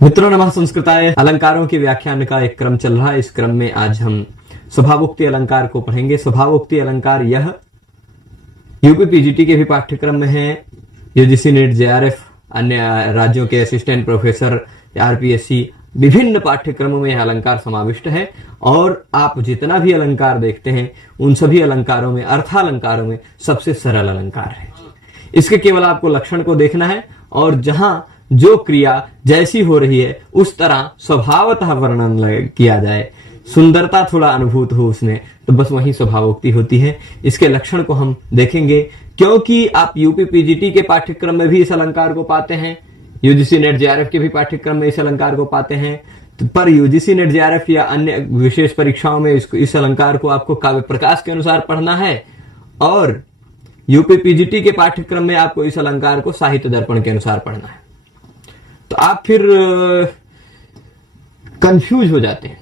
मित्रों नमः संस्कृताय। अलंकारों के व्याख्यान का एक क्रम चल रहा है। इस क्रम में आज हम स्वभावोक्ति अलंकार को पढ़ेंगे। स्वभावोक्ति अलंकार यह यूपी पीजीटी के भी पाठ्यक्रम में है। यूजीसी नेट जेआरएफ अन्य राज्यों के असिस्टेंट प्रोफेसर आरपीएससी विभिन्न पाठ्यक्रमों में यह अलंकार समाविष्ट है। और आप जितना भी अलंकार देखते हैं उन सभी अलंकारों में अर्थालंकारों में सबसे सरल अलंकार है। इसके केवल आपको लक्षण को देखना है और जहां जो क्रिया जैसी हो रही है उस तरह स्वभावतः वर्णन किया जाए, सुंदरता थोड़ा अनुभूत हो उसमें, तो बस वही स्वभावोक्ति होती है। इसके लक्षण को हम देखेंगे क्योंकि आप यूपी पीजीटी के पाठ्यक्रम में भी इस अलंकार को पाते हैं, यूजीसी नेट जेआरएफ के भी पाठ्यक्रम में इस अलंकार को पाते हैं, पर यूजीसी नेट जेआरएफ या अन्य विशेष परीक्षाओं में इस अलंकार को आपको काव्य प्रकाश के अनुसार पढ़ना है और यूपी पीजीटी के पाठ्यक्रम में आपको इस अलंकार को साहित्य दर्पण के अनुसार पढ़ना है। तो आप फिर कंफ्यूज हो जाते हैं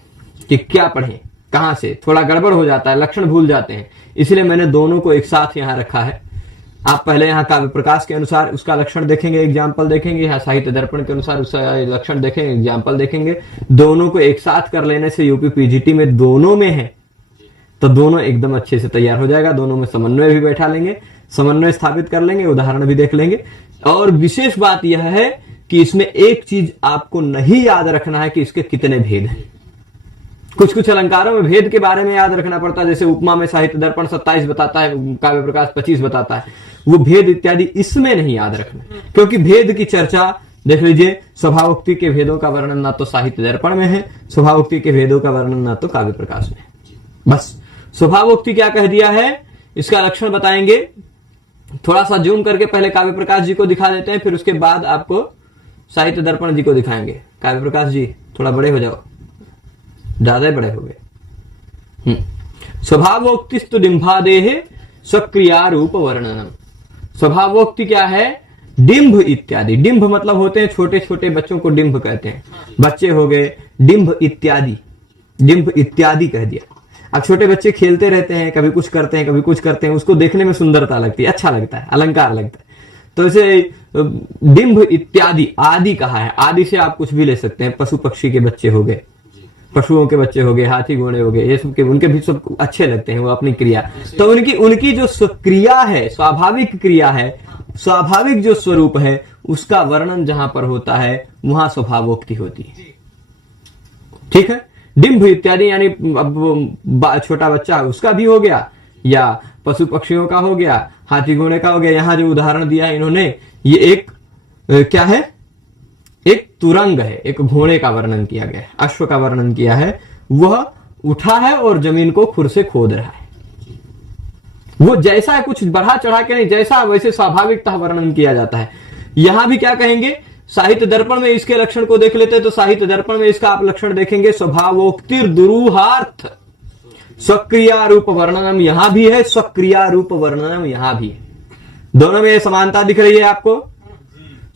कि क्या पढ़ें, कहां से, थोड़ा गड़बड़ हो जाता है, लक्षण भूल जाते हैं। इसलिए मैंने दोनों को एक साथ यहां रखा है। आप पहले यहां काव्य प्रकाश के अनुसार उसका लक्षण देखेंगे, एग्जाम्पल देखेंगे, यहाँ साहित्य दर्पण के अनुसार उसका लक्षण देखेंगे, एग्जाम्पल देखेंगे। दोनों को एक साथ कर लेने से यूपी पीजीटी में दोनों में है तो दोनों एकदम अच्छे से तैयार हो जाएगा। दोनों में समन्वय भी बैठा लेंगे, समन्वय स्थापित कर लेंगे, उदाहरण भी देख लेंगे। और विशेष बात यह है कि इसमें एक चीज आपको नहीं याद रखना है कि इसके कितने भेद हैं। कुछ कुछ अलंकारों में भेद के बारे में याद रखना पड़ता है, जैसे उपमा में साहित्य दर्पण 27 बताता है, काव्य प्रकाश 25 बताता है, वो भेद इत्यादि इसमें नहीं याद रखना, क्योंकि भेद की चर्चा देख लीजिए, स्वभावोक्ति के भेदों का वर्णन ना तो साहित्य दर्पण में है, स्वभावोक्ति के भेदों का वर्णन ना तो काव्य प्रकाश में है। बस स्वभावोक्ति क्या कह दिया है, इसका लक्षण बताएंगे। थोड़ा सा जूम करके पहले काव्य प्रकाश जी को दिखा देते हैं, फिर उसके बाद आपको साहित्य दर्पण जी को दिखाएंगे। काव्य प्रकाश जी थोड़ा बड़े हो जाओ, ज्यादा बड़े हो गए। स्वभावोक्तिस्तु डिंभादेह सक्रिया रूप वर्णनम। स्वभावोक्ति क्या है, डिंभ इत्यादि। डिंभ मतलब होते हैं छोटे छोटे बच्चों को डिंभ कहते हैं, बच्चे हो गए, डिंभ इत्यादि, डिंभ इत्यादि कह दिया। अब छोटे बच्चे खेलते रहते हैं, कभी कुछ करते हैं कभी कुछ करते हैं, उसको देखने में सुंदरता लगती है, अच्छा लगता है, अलंकार लगता है। तो इसे डिंभ इत्यादि, आदि कहा है। आदि से आप कुछ भी ले सकते हैं, पशु पक्षी के बच्चे हो गए, पशुओं के बच्चे हो गए, हाथी घोड़े हो गए, ये सब के उनके भी सब अच्छे लगते हैं, वो अपनी क्रिया। तो उनकी जो क्रिया है, स्वाभाविक क्रिया है, स्वाभाविक जो स्वरूप है, उसका वर्णन जहां पर होता है वहां स्वभावोक्ति होती है। ठीक है, डिंभ इत्यादि यानी अब छोटा बच्चा उसका भी हो गया, या पशु पक्षियों का हो गया, हाथी घोड़े का हो गया। यहां जो उदाहरण दिया है इन्होंने, ये एक क्या है, एक तुरंग है, एक घोड़े का वर्णन किया गया है, अश्व का वर्णन किया है। वह उठा है और जमीन को खुर से खोद रहा है। वो जैसा कुछ बढ़ा चढ़ा के नहीं, जैसा वैसे स्वाभाविकतः वर्णन किया जाता है। यहां भी क्या कहेंगे, साहित्य दर्पण में इसके लक्षण को देख लेते हैं। तो साहित्य दर्पण में इसका आप लक्षण देखेंगे, स्वभावोक्तिर दुरूहार्थ सक्रिया रूप वर्णनम, यहां भी है, सक्रिया रूप वर्णनम यहां भी है। दोनों में समानता दिख रही है आपको।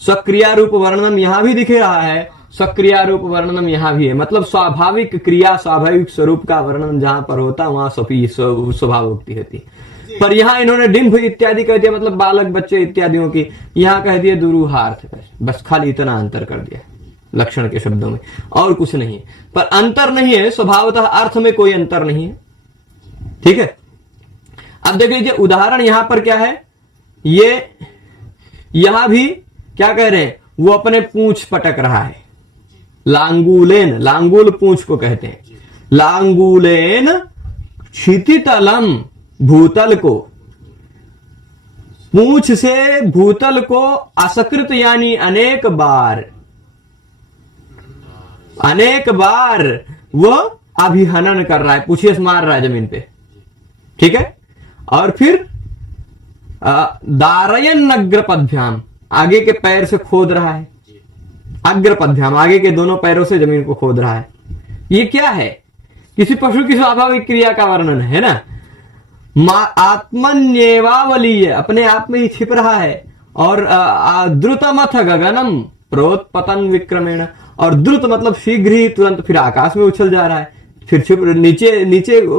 सक्रिया रूप वर्णनम यहां भी दिख रहा है, सक्रिया रूप वर्णनम यहां भी है। मतलब स्वाभाविक क्रिया, स्वाभाविक स्वरूप का वर्णन जहां पर होता है वहां स्वभावोक्ति होती है। पर यहां इन्होंने डिंभ इत्यादि कह दिया, मतलब बालक बच्चे इत्यादियों की, यहां कह दिया दुरूहार्थ। बस खाली इतना अंतर कर दिया लक्षण के शब्दों में, और कुछ नहीं है। पर अंतर नहीं है, स्वभावतः अर्थ में कोई अंतर नहीं है। ठीक है, अब देख लीजिए उदाहरण यहां पर क्या है, ये यहां भी क्या कह रहे हैं, वो अपने पूंछ पटक रहा है। लांगूलेन, लांगूल पूंछ को कहते हैं। लांगूलेन क्षितितलम, भूतल को, पूंछ से भूतल को असकृत यानी अनेक बार वो अभिहनन कर रहा है, पूछिए मार रहा है जमीन पे। ठीक है, और फिर दारयन अग्रपद्भ्याम, आगे के पैर से खोद रहा है। अग्रपद्भ्याम, आगे के दोनों पैरों से जमीन को खोद रहा है। ये क्या है, किसी पशु की स्वाभाविक क्रिया का वर्णन है ना। आत्मन्येवावलीय, अपने आप में ही छिप रहा है। और द्रुतमथ गगनम प्रोत्पतन विक्रमेण, और द्रुत मतलब शीघ्र ही, तुरंत, फिर आकाश में उछल जा रहा है, फिर छिप नीचे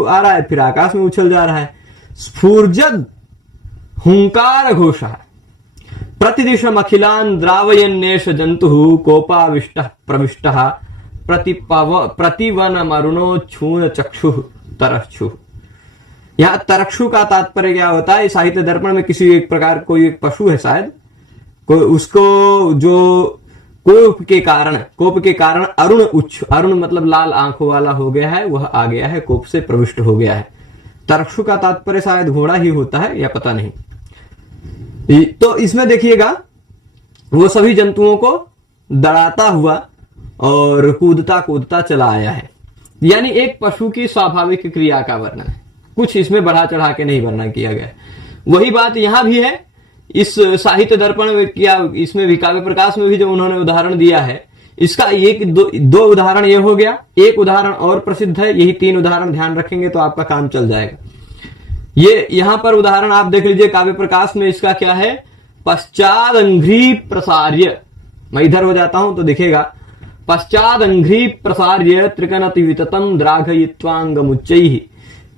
आ रहा है, फिर आकाश में उछल जा रहा है। स्फूर्जद हुंकार घोषा, प्रतिदिशम अखिलान द्रावयन्नेश जंतु कोपाविष्ट प्रविष्ट प्रतिवन मरुणो छून चक्षु तरक्षु। यहां तरक्षु का तात्पर्य क्या होता है? साहित्य दर्पण में किसी एक प्रकार कोई एक पशु है शायद, कोई उसको जो कोप के कारण अरुण उच्च, अरुण मतलब लाल आंखों वाला हो गया है, वह आ गया है, कोप से प्रविष्ट हो गया है। तरक्षु का तात्पर्य शायद घोड़ा ही होता है या पता नहीं। तो इसमें देखिएगा वो सभी जंतुओं को दड़ाता हुआ और कूदता कूदता चला आया है, यानी एक पशु की स्वाभाविक क्रिया का वर्णन है, कुछ इसमें बढ़ा चढ़ा के नहीं वर्णन किया गया। वही बात यहां भी है, इस साहित्य दर्पण में किया, इसमें भी काव्य प्रकाश में भी जो उन्होंने उदाहरण दिया है, इसका एक दो उदाहरण ये हो गया। एक उदाहरण और प्रसिद्ध है, यही 3 उदाहरण ध्यान रखेंगे तो आपका काम चल जाएगा। ये यहां पर उदाहरण आप देख लीजिए काव्य प्रकाश में, इसका क्या है? पश्चादंघ्री प्रसार्य, मैं इधर हो जाता हूं तो दिखेगा, पश्चादंघ्री प्रसार्य त्रिकनति विततम द्राघयित्वांगमुच्चैः,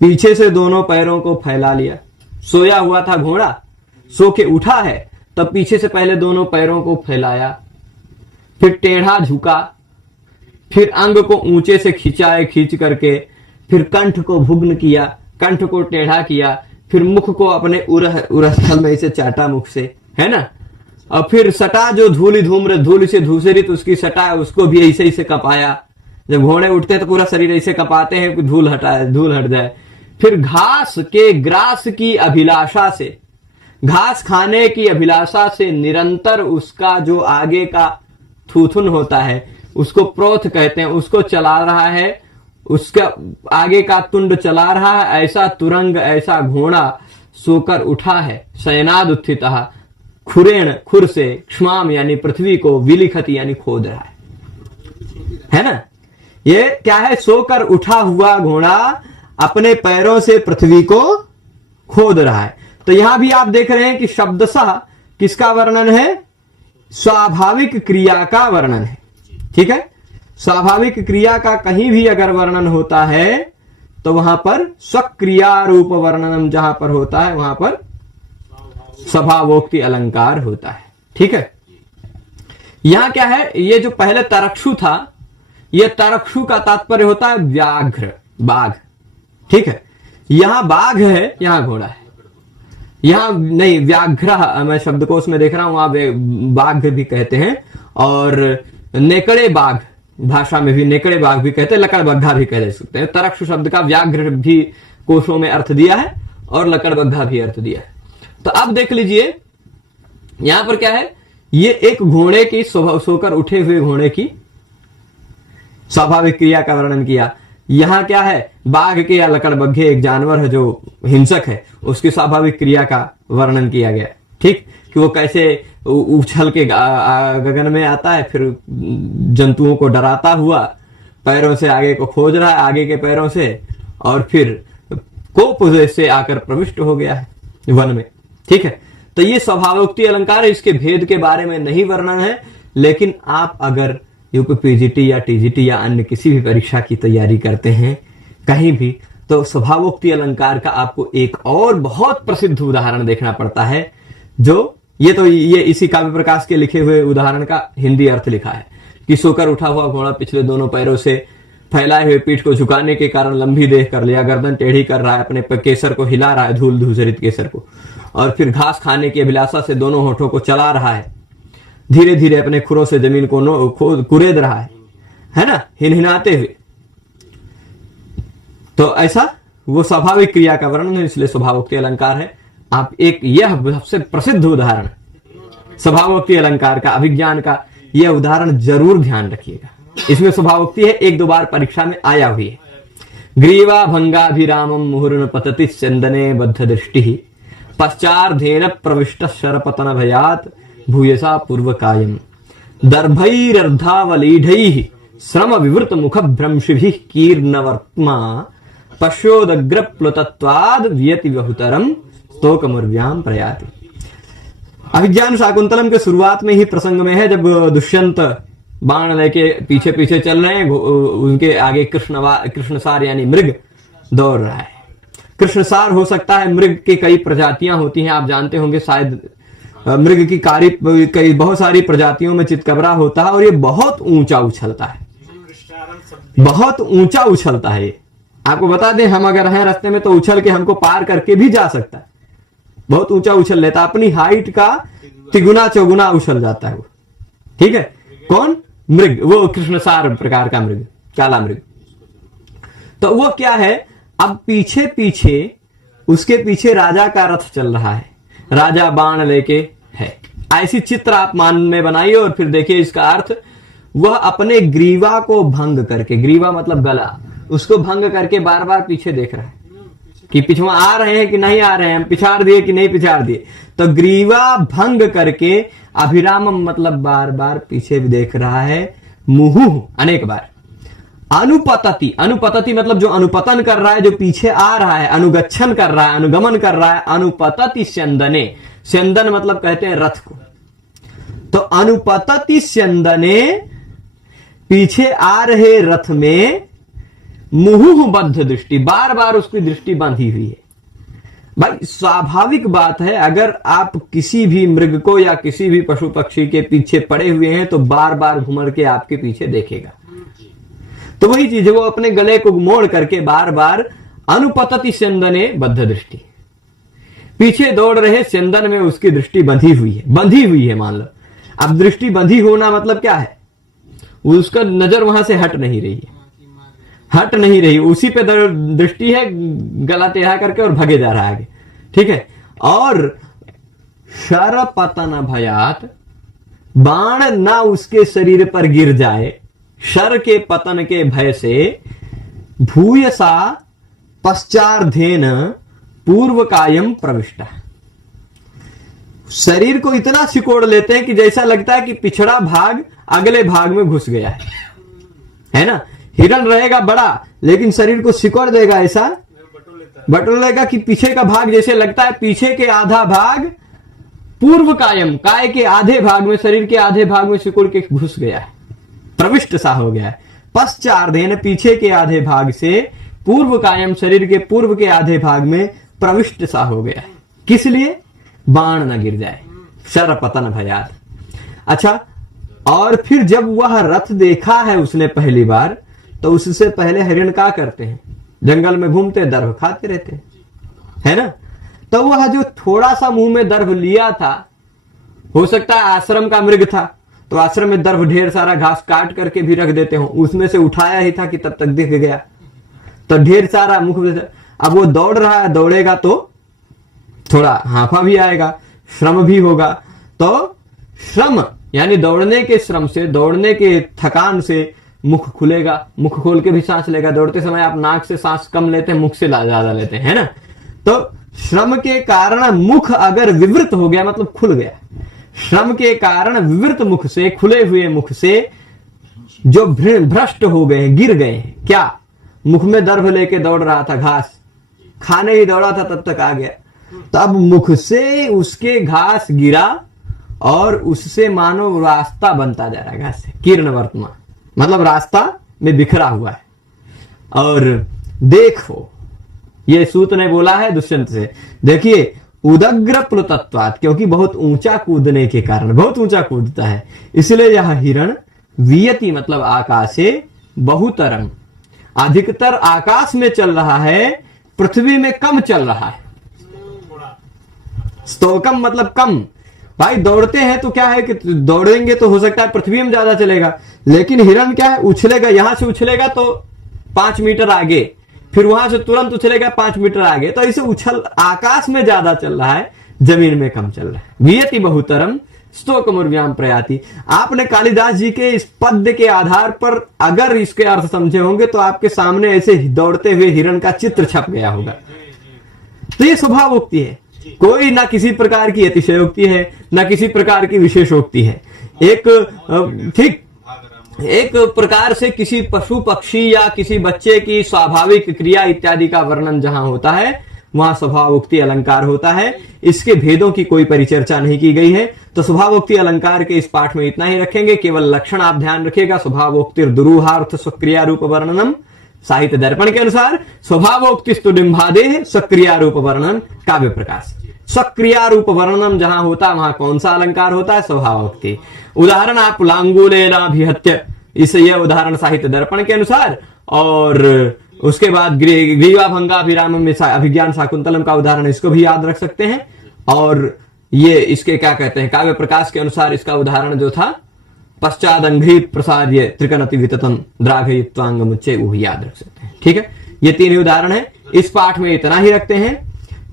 पीछे से दोनों पैरों को फैला लिया। सोया हुआ था घोड़ा, सो के उठा है, तब पीछे से पहले दोनों पैरों को फैलाया, फिर टेढ़ा झुका, फिर अंग को ऊंचे से खींच करके, फिर कंठ को भुग्न किया, कंठ को टेढ़ा किया, फिर मुख को अपने उरस्थल में इसे चाटा मुख से, है ना, और फिर सटा जो धूल से धूसरित उसकी सटा, उसको भी ऐसे ऐसे कपाया। जब घोड़े उठते हैं तो पूरा शरीर ऐसे कपाते हैं कि धूल हट जाए। फिर ग्रास की अभिलाषा से, घास खाने की अभिलाषा से निरंतर उसका जो आगे का थूथुन होता है, उसको प्रोथ कहते हैं, उसको चला रहा है, उसका आगे का तुंड चला रहा है। ऐसा तुरंग, ऐसा घोड़ा सोकर उठा है। शयनाद उत्थितः, खुर से क्ष्माम यानी पृथ्वी को, विलिखति यानी खोद रहा है ना। ये क्या है? सोकर उठा हुआ घोड़ा अपने पैरों से पृथ्वी को खोद रहा है। तो यहां भी आप देख रहे हैं कि शब्दशः किसका वर्णन है? स्वाभाविक क्रिया का वर्णन है। ठीक है, स्वाभाविक क्रिया का कहीं भी अगर वर्णन होता है तो वहां पर स्वक्रिया रूप वर्णनम जहां पर होता है वहां पर स्वभावोक्ति अलंकार होता है। ठीक है, यहां क्या है? ये जो पहले तरक्षु था, यह तरक्षु का तात्पर्य होता है व्याघ्र, बाघ। ठीक है, यहां बाघ है, यहां घोड़ा है, यहां नहीं व्याघ्र, मैं शब्दकोश में देख रहा हूं, वहां बाघ भी कहते हैं, और नेकड़े बाघ भाषा में भी नेकड़े बाघ भी कहते हैं, लकड़बग्घा भी कह सकते हैं। तरक्षु शब्द का व्याघ्र भी कोशों में अर्थ दिया है और लकड़बग्घा भी अर्थ दिया है। तो अब देख लीजिए यहां पर क्या है? ये एक घोड़े की सोकर उठे हुए घोड़े की स्वाभाविक क्रिया का वर्णन किया। यहां क्या है? बाघ के या लकड़बग्घे एक जानवर है जो हिंसक है, उसकी स्वाभाविक क्रिया का वर्णन किया गया। ठीक, कि वो कैसे उछल के गगन में आता है, फिर जंतुओं को डराता हुआ पैरों से आगे को खोज रहा है, आगे के पैरों से, और फिर कोप से आकर प्रविष्ट हो गया है वन में। ठीक है, तो ये स्वभावोक्ति अलंकार है, इसके भेद के बारे में नहीं वर्णन है, लेकिन आप अगर यूपीपीजीटी या टीजीटी या अन्य किसी भी परीक्षा की तैयारी करते हैं कहीं भी, तो स्वभावोक्ति अलंकार का आपको एक और बहुत प्रसिद्ध उदाहरण देखना पड़ता है, जो ये इसी काव्य प्रकाश के लिखे हुए उदाहरण का हिंदी अर्थ लिखा है कि सोकर उठा हुआ घोड़ा पिछले दोनों पैरों से फैलाए हुए पीठ को झुकाने के कारण लंबी देह कर लिया, गर्दन टेढ़ी कर रहा है, अपने केसर को हिला रहा है, धूल धूसरित केसर को, और फिर घास खाने की अभिलाषा से दोनों होठों को चला रहा है, धीरे धीरे अपने खुरों से जमीन को कुरेद रहा है ना, हिनहिनाते हुए। तो ऐसा वो स्वाभाविक क्रिया का वर्णन है, इसलिए स्वभावोक्ति अलंकार है। आप एक यह सबसे प्रसिद्ध उदाहरण स्वभावोक्ति अलंकार का, अभिज्ञान का यह उदाहरण जरूर ध्यान रखिएगा। इसमें स्वभावोक्ति है, 1-2 बार परीक्षा में आया हुई है। ग्रीवा भंगाभिरामम मुहुर्न पतति चंदने बद्ध दृष्टि पश्चार्धेन प्रविष्ट शरपतन भयात भूयसा पूर्व कायम दर्भैरर्धावलीढैः श्रम विवृत मुख भ्रंशिभिः कीर्णवर्त्मा पश्योदग्र प्लुतत्वाद व्यति बहुतरम स्तोकमुर्व्याम प्रयाति। अभिज्ञान शाकुंतलम के शुरुआत में ही प्रसंग में है, जब दुष्यंत बाण लेके पीछे पीछे चल रहे हैं, उनके आगे कृष्णसार यानी मृग दौड़ रहा है। कृष्णसार हो सकता है, मृग की कई प्रजातियां होती हैं, आप जानते होंगे शायद मृग की कई बहुत सारी प्रजातियों में चितकबरा होता है और ये बहुत ऊंचा उछलता है, बहुत ऊंचा उछलता है। ये आपको बता दें, हम अगर हैं रास्ते में तो उछल के हमको पार करके भी जा सकता है। बहुत ऊंचा उछल लेता है, अपनी हाइट का तिगुना चौगुना उछल जाता है वो। ठीक है, कौन? मृग, वो कृष्णसार प्रकार का मृग, काला मृग। तो वो क्या है, अब पीछे पीछे उसके पीछे राजा का रथ चल रहा है, राजा बाण लेके है। ऐसी चित्र आप मान में बनाइए और फिर देखिए इसका अर्थ। वह अपने ग्रीवा को भंग करके, ग्रीवा मतलब गला, उसको भंग करके बार बार पीछे देख रहा है कि पिछवा आ रहे हैं कि नहीं आ रहे हैं, हम पिछाड़ दिए कि नहीं पिछाड़ दिए। तो ग्रीवा भंग करके अभिराम मतलब बार बार पीछे भी देख रहा है, मुहुः अनेक बार। अनुपतति, अनुपतति मतलब जो अनुपतन कर रहा है, जो पीछे आ रहा है, अनुगच्छन कर रहा है, अनुगमन कर रहा है। अनुपतति स्यंदने, स्यंदन मतलब कहते हैं रथ को। तो अनुपतति स्यंदने, पीछे आ रहे रथ में, मुहुः बद्ध दृष्टि, बार बार उसकी दृष्टि बांधी हुई है। भाई स्वाभाविक बात है, अगर आप किसी भी मृग को या किसी भी पशु पक्षी के पीछे पड़े हुए हैं तो बार बार घुमर के आपके पीछे देखेगा। तो वही चीज है, वो अपने गले को मोड़ करके बार बार अनुपतति स्यंदने बद्ध दृष्टि, पीछे दौड़ रहे स्यंदन में उसकी दृष्टि बंधी हुई है, बंधी हुई है मान लो। अब दृष्टि बंधी होना मतलब क्या है, उसका नजर वहां से हट नहीं रही है, हट नहीं रही, उसी पे दृष्टि है, गला टेढ़ा करके और भगे जा रहा है आगे। ठीक है, और शर पतन भयात, बाण ना उसके शरीर पर गिर जाए, शर के पतन के भय से, भूयसा पश्चार्धेन पूर्व कायम प्रविष्टा, शरीर को इतना सिकोड़ लेते हैं कि जैसा लगता है कि पिछड़ा भाग अगले भाग में घुस गया है ना। हिरण रहेगा बड़ा लेकिन शरीर को सिकोड़ देगा, ऐसा बटोर लेगा कि पीछे का भाग जैसे लगता है पीछे के आधा भाग पूर्व कायम, काय के आधे भाग में, शरीर के आधे भाग में सिकोड़ के घुस गया है, प्रविष्ट सा हो गया है। पश्चार्धेन, पीछे के आधे भाग से, पूर्व कायम, शरीर के पूर्व के आधे भाग में प्रविष्ट सा हो गया है। किस लिए? बाण न गिर जाए, शर पतन भयात। अच्छा, और फिर जब वह रथ देखा है उसने पहली बार, तो उससे पहले हिरण क्या करते हैं, जंगल में घूमते दर्भ खाते रहते हैं, है ना। तो वह जो थोड़ा सा मुंह में दर्भ लिया था, हो सकता है आश्रम का मृग था, तो आश्रम में दर्भ ढेर सारा घास काट करके भी रख देते हो, उसमें से उठाया ही था कि तब तक दिख गया, तो ढेर सारा मुख में। अब वो दौड़ रहा है, दौड़ेगा तो थोड़ा हाफा भी आएगा, श्रम भी होगा। तो श्रम यानी दौड़ने के श्रम से, दौड़ने के थकान से मुख खुलेगा, मुख खोल के भी सांस लेगा। दौड़ते समय आप नाक से सांस कम लेते हैं, मुख से ज्यादा लेते हैं, है ना। तो श्रम के कारण मुख अगर विवृत हो गया मतलब खुल गया, श्रम के कारण विवृत मुख से, खुले हुए मुख से जो भ्रष्ट हो गए, गिर गए, क्या मुख में दर्भ लेके दौड़ रहा था, घास खाने ही दौड़ा था, तब तक आ गया। तब मुख से उसके घास गिरा और उससे मानो रास्ता बनता जा रहा है, घास से किरण वर्तमान मतलब रास्ता में बिखरा हुआ है। और देखो, ये सूत ने बोला है दुष्यंत से, देखिए उदग्र प्लुतत्वात्, क्योंकि बहुत ऊंचा कूदने के कारण, बहुत ऊंचा कूदता है, इसलिए यह हिरण वियति मतलब आकाशे बहुतरम, अधिकतर आकाश में चल रहा है, पृथ्वी में कम चल रहा है। स्तोकम मतलब कम। भाई दौड़ते हैं तो क्या है कि दौड़ेंगे तो हो सकता है पृथ्वी में ज्यादा चलेगा, लेकिन हिरण क्या है, उछलेगा, यहां से उछलेगा तो 5 मीटर आगे, फिर वहां से तुरंत उछलेगा 5 मीटर आगे, तो ऐसे उछल आकाश में ज्यादा चल रहा है, जमीन में कम चल रहा है। वियति बहुतरम स्तोकमुर्व्याम प्रयाति। आपने कालिदास जी के इस पद्य के आधार पर अगर इसके अर्थ समझे होंगे तो आपके सामने ऐसे दौड़ते हुए हिरण का चित्र छप गया होगा। तो ये स्वभावोक्ति है, कोई ना किसी प्रकार की अतिशयोक्ति है, ना किसी प्रकार की विशेषोक्ति है। एक प्रकार से किसी पशु पक्षी या किसी बच्चे की स्वाभाविक क्रिया इत्यादि का वर्णन जहां होता है वहां स्वभावोक्ति अलंकार होता है। इसके भेदों की कोई परिचर्चा नहीं की गई है, तो स्वभावोक्ति अलंकार के इस पाठ में इतना ही रखेंगे। केवल लक्षण आप ध्यान रखिएगा। स्वभावोक्तिर दुरूहार्थ स्वक्रिया रूप वर्णनम, साहित्य दर्पण के अनुसार स्वभावोक्तिस्तु डिंभादेह स्वक्रिया रूप वर्णन काव्य प्रकाश। सक्रिया रूप वर्णनम जहां होता है वहां कौन सा अलंकार होता है? स्वभावोक्ति। उदाहरण आप लांगुलेनाभिहत्य, इस ये उदाहरण साहित्य दर्पण के अनुसार, और उसके बाद ग्रीवा भंगाभिरामम में अभिज्ञान शाकुंतलम का उदाहरण, इसको भी याद रख सकते हैं। और ये इसके क्या कहते हैं, काव्य प्रकाश के अनुसार इसका उदाहरण जो था पश्चाद अंघ्री प्रसार्य त्रिकनति विततम द्राघयित्वांग मुच्चे, वो भी याद रख सकते हैं। ठीक है, ये तीन ही उदाहरण है। इस पाठ में इतना ही रखते हैं,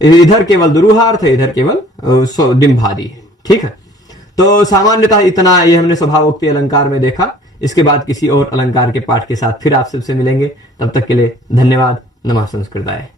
इधर केवल दुरूहार्थ है, इधर केवल डिम्भादि है। ठीक है, तो सामान्यतः इतना ये हमने स्वभावोक्ति अलंकार में देखा। इसके बाद किसी और अलंकार के पाठ के साथ फिर आप सबसे मिलेंगे। तब तक के लिए धन्यवाद। नमः संस्कृताय।